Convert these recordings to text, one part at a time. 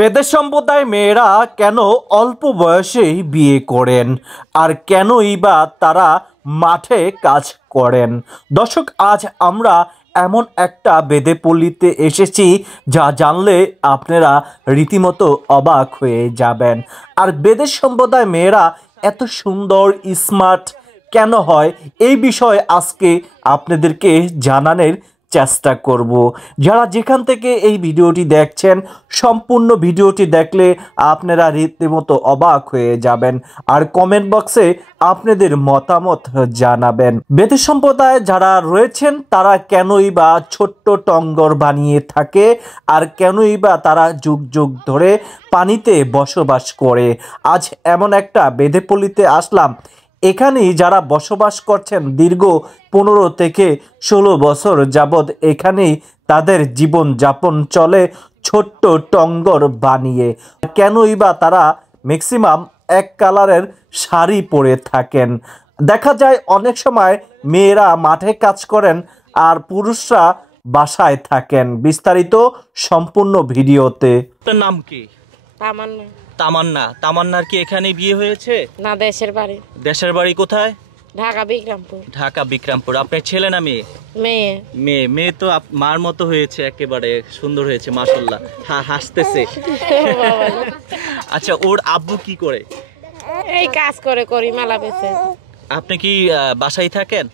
বেদে সম্প্রদায় মেয়েরা কেন অল্প বয়সেই বিয়ে করেন আর কেনই বা তারা মাঠে কাজ করেন। দর্শক, আজ আমরা এমন একটা বেদে পল্লীতে এসেছি যা জানলে আপনারা রীতিমতো অবাক হয়ে যাবেন। আর বেদের সম্প্রদায় মেয়েরা এত সুন্দর স্মার্ট কেন হয় এই বিষয়ে আজকে আপনাদেরকে জানানোর চেষ্টা করব। যারা যেখান থেকে এই ভিডিওটি দেখছেন সম্পূর্ণ ভিডিওটি দেখলে আপনারা রীতিমতো অবাক হয়ে যাবেন আর কমেন্ট বক্সে আপনাদের মতামত জানাবেন। বেদে সম্প্রদায়ে যারা রয়েছেন তারা কেনই বা ছোট্ট টঙ্গর বানিয়ে থাকে আর কেনই বা তারা যুগ যুগ ধরে পানিতে বসবাস করে। আজ এমন একটা বেদে পল্লীতে আসলাম, এখানেই যারা বসবাস করছেন দীর্ঘ 15 থেকে 16 বছর যাবৎ এখানেই তাদের জীবন যাপন চলে ছোট্ট টঙ্গর বানিয়ে। কেনই বা তারা ম্যাক্সিমাম এক কালারের শাড়ি পরে থাকেন। দেখা যায় অনেক সময় মেয়েরা মাঠে কাজ করেন আর পুরুষরা বাসায় থাকেন। বিস্তারিত সম্পূর্ণ ভিডিওতে। তার নাম কি? তামান্না। তামান্না। তামান্নার কি এখানে বিয়ে হয়েছে? না, দেশের বাড়ি। দেশের বাড়ি কোথায়? ঢাকা বিক্রমপুর। ঢাকা বিক্রমপুর। আপনার ছেলে না মেয়ে? মেয়ে। মেয়ে। মেয়ে তো মার মতো হয়েছে, একেবারে সুন্দর হয়েছে মাশাআল্লাহ। হাসতেছে। আচ্ছা, ওর আব্বু কি করে? এই কাজ করে করিমালা বেচে। আপনি কি বাসায় থাকেন?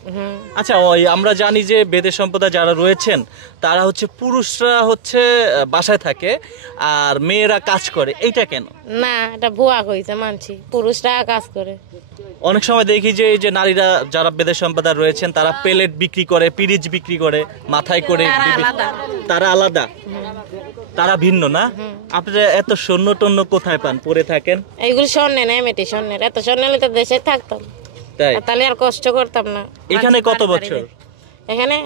আচ্ছা, ওই আমরা জানি যে বেদে সম্প্রদায় যারা রয়েছেন তারা হচ্ছে পুরুষরা হচ্ছে বাসায় থাকে আর মেয়েরা কাজ করে, এইটা কেন? না, এটা ভুয়া কইছে মানছি, পুরুষরা কাজ করে। অনেক সময় দেখি যে এই যে নারীরা যারা বেদে সম্প্রদায় রয়েছেন তারা পেলেট বিক্রি করে, পিরিচ বিক্রি করে, মাথায় করে। তারা আলাদা, তারা ভিন্ন না? আপনারা এত স্বর্ণ টন্য কোথায় পান, পরে থাকেন? এইগুলো স্বর্ণে না, মেটে স্বর্ণের। এত স্বর্ণ হলে তো দেশে থাকতাম, তাই তাহলে আর কষ্ট করতাম না। এখানে কত বছর? এখানে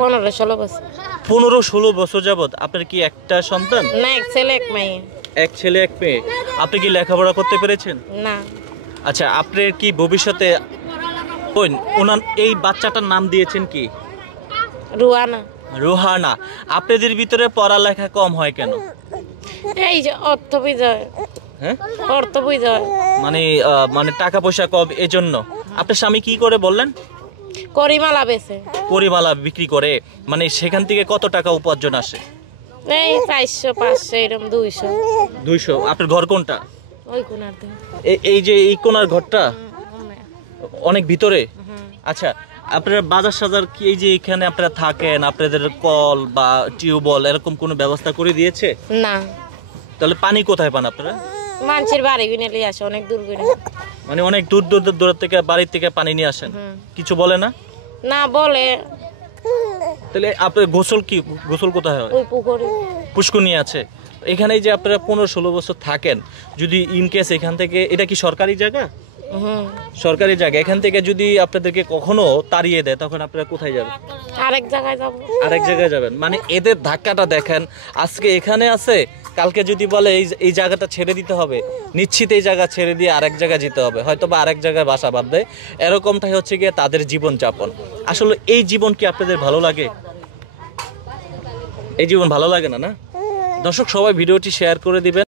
15-16 বছর। 15-16 বছর যাবত। আপনার কি একটা সন্তান? না, এক ছেলে এক মেয়ে। এক ছেলে এক মেয়ে। আপনি কি লেখাপড়া করতে পেরেছেন? না। আচ্ছা, আপনার কি ভবিষ্যতে ওনার এই বাচ্চাটার নাম দিয়েছেন কি? রুহানা। রুহানা। আপনাদের ভিতরে পড়ালেখা কম হয় কেন? এই যে অর্থ বিজয়। হ্যাঁ, অর্থ বিজয় মানে টাকা পয়সা কম, এজন্য। আপনার স্বামী কি করে বললেন? করিমালা বেচে। করিমালা বিক্রি করে। মানে সেখান থেকে কত টাকা উপার্জন আসে? এই 400-500 এরকম 200। আপনার ঘর কোনটা? ওই কোনাতে। এই যে এই কোনার ঘরটা অনেক ভিতরে। আচ্ছা, আপনারা বাজার সাজার কি এই যে এখানে আপনারা থাকেন, আপনাদের কল বা টিউবওয়েল এরকম কোনো ব্যবস্থা করে দিয়েছে? না। তাহলে পানি কোথায় পান আপনারা? মানুষের বাড়ি কিনে নিয়ে আসে, অনেক দূর করে। মানে অনেক দূর থেকে বাড়ির থেকে পানি নিয়ে আসেন? কিছু বলে না? না বলে। তাহলে আপনার গোসল কোথায় হয়? ওই পুকুরে। পুষ্করণী আছে এখানে। যে আপনারা 15-16 বছর থাকেন, যদি ইন কেস এখান থেকে, এটা কি সরকারি জায়গা? সরকারি জায়গা। এখান থেকে যদি আপনাদেরকে কখনো তাড়িয়ে দেয় তখন আপনারা কোথায় যাবেন? আরেক জায়গায় যাব। আরেক জায়গায় যাবেন। মানে এদের ধাক্কাটা দেখেন, আজকে এখানে আছে, কালকে যদি বলে এই জায়গাটা ছেড়ে দিতে হবে, নিশ্চিত এই জায়গা ছেড়ে দিয়ে আরেক জায়গায় যেতে হবে, হয়তো বা আরেক জায়গায় বাসা বাঁধবে। এরকমটাই হচ্ছে গিয়ে তাদের জীবন যাপন। আসলে এই জীবন কি আপনাদের ভালো লাগে? এই জীবন ভালো লাগে না, না? দর্শক, সবাই ভিডিওটি শেয়ার করে দিবেন।